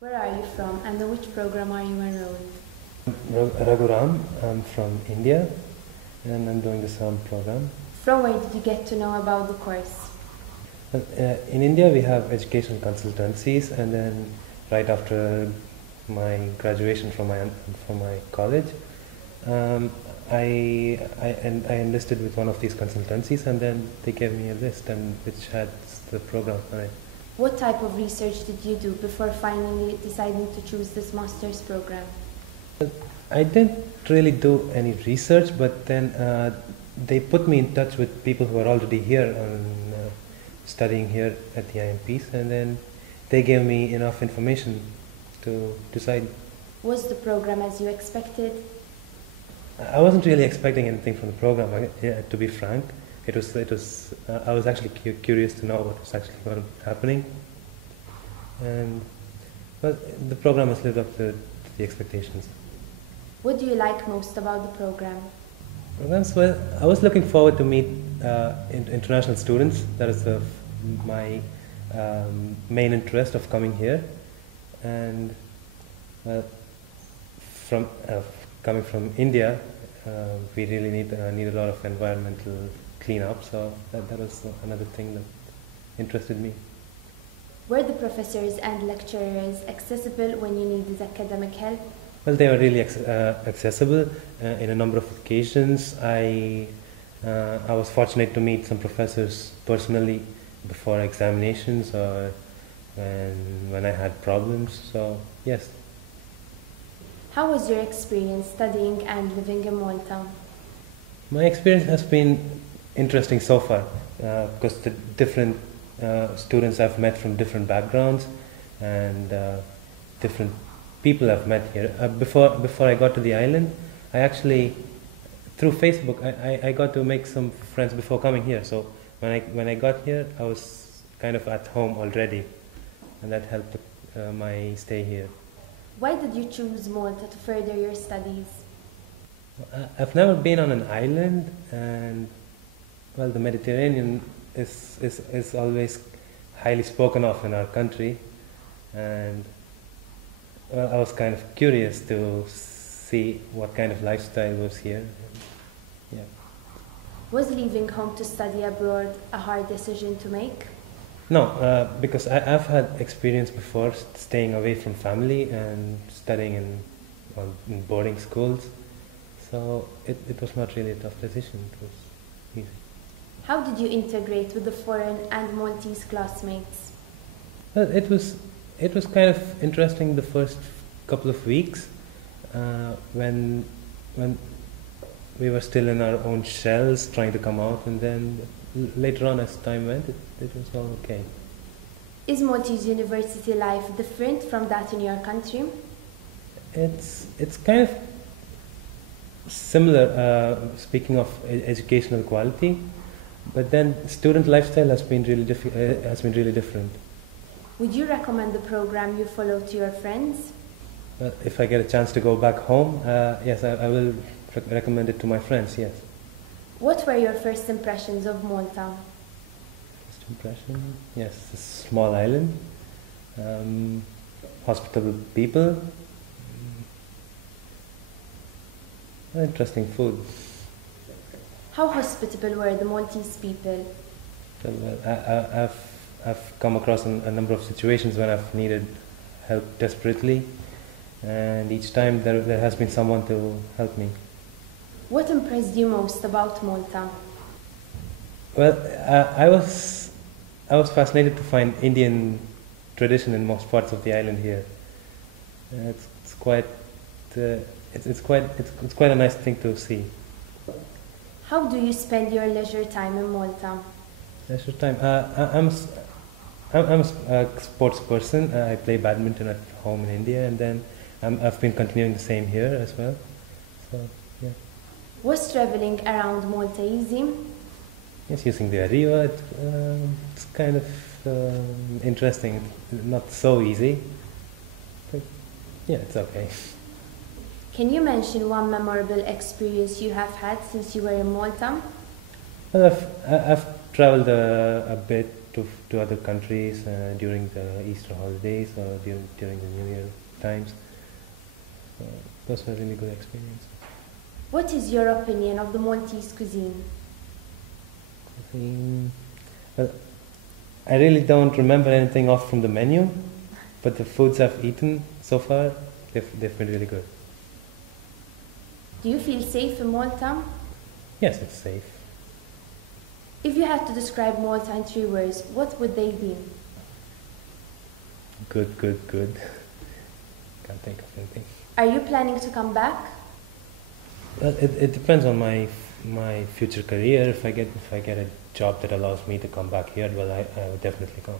Where are you from and in which program are you enrolled? Raguram, I'm from India and I'm doing the SERM program. From where did you get to know about the course? In India we have educational consultancies, and then right after my graduation from my college, I enlisted with one of these consultancies, and then they gave me a list and which had the program on it. What type of research did you do before finally deciding to choose this master's program? I didn't really do any research, but then they put me in touch with people who are already here studying here at the IMPs, and then they gave me enough information to decide. Was the program as you expected? I wasn't really expecting anything from the program, to be frank. I was actually curious to know what was actually happening, and the program has lived up to the expectations. What do you like most about the program? Well, I was looking forward to meet international students. That is my main interest of coming here, and coming from India, we really need a lot of environmental cleanup. So that was another thing that interested me. Were the professors and lecturers accessible when you needed academic help? Well, they were really accessible in a number of occasions. I was fortunate to meet some professors personally before examinations or when I had problems. So yes. How was your experience studying and living in Malta? My experience has been interesting so far because the different students I've met from different backgrounds and different people I've met here. Before I got to the island, I actually, through Facebook, I got to make some friends before coming here. So when I got here, I was kind of at home already, and that helped my stay here. Why did you choose Malta to further your studies? I've never been on an island, and well, the Mediterranean is always highly spoken of in our country, and well, I was kind of curious to see what kind of lifestyle was here. Yeah. Was leaving home to study abroad a hard decision to make? No, because I've had experience before staying away from family and studying in boarding schools, so it was not really a tough decision. It was easy. How did you integrate with the foreign and Maltese classmates? Well, it was kind of interesting the first couple of weeks when we were still in our own shells trying to come out, and then later on as time went, it was all okay. Is Maltese university life different from that in your country? It's kind of similar, speaking of educational quality, but then student lifestyle has been really different. Would you recommend the program you follow to your friends? Well, if I get a chance to go back home, yes, I will recommend it to my friends, yes. What were your first impressions of Malta? First impression? Yes, it's a small island, hospitable people, interesting food. How hospitable were the Maltese people? Well, I've come across a number of situations when I've needed help desperately, and each time there has been someone to help me. What impressed you most about Malta? Well, I was fascinated to find Indian tradition in most parts of the island here. It's quite a nice thing to see. How do you spend your leisure time in Malta? Leisure time. I'm a sports person. I play badminton at home in India, and then I've been continuing the same here as well. So yeah. Was traveling around Malta easy? Yes, using the Arriva, it's kind of interesting. Not so easy, but yeah, it's okay. Can you mention one memorable experience you have had since you were in Malta? Well, I've traveled a bit to other countries during the Easter holidays or during the New Year times. Those were really good experiences. What is your opinion of the Maltese cuisine? Well, I really don't remember anything off from the menu, but the foods I've eaten so far, they've been really good. Do you feel safe in Malta? Yes, it's safe. If you had to describe Malta in 3 words, what would they be? Good, good, good. Can't think of anything. Are you planning to come back? Well, it depends on my future career. If I get a job that allows me to come back here, well, I would definitely come.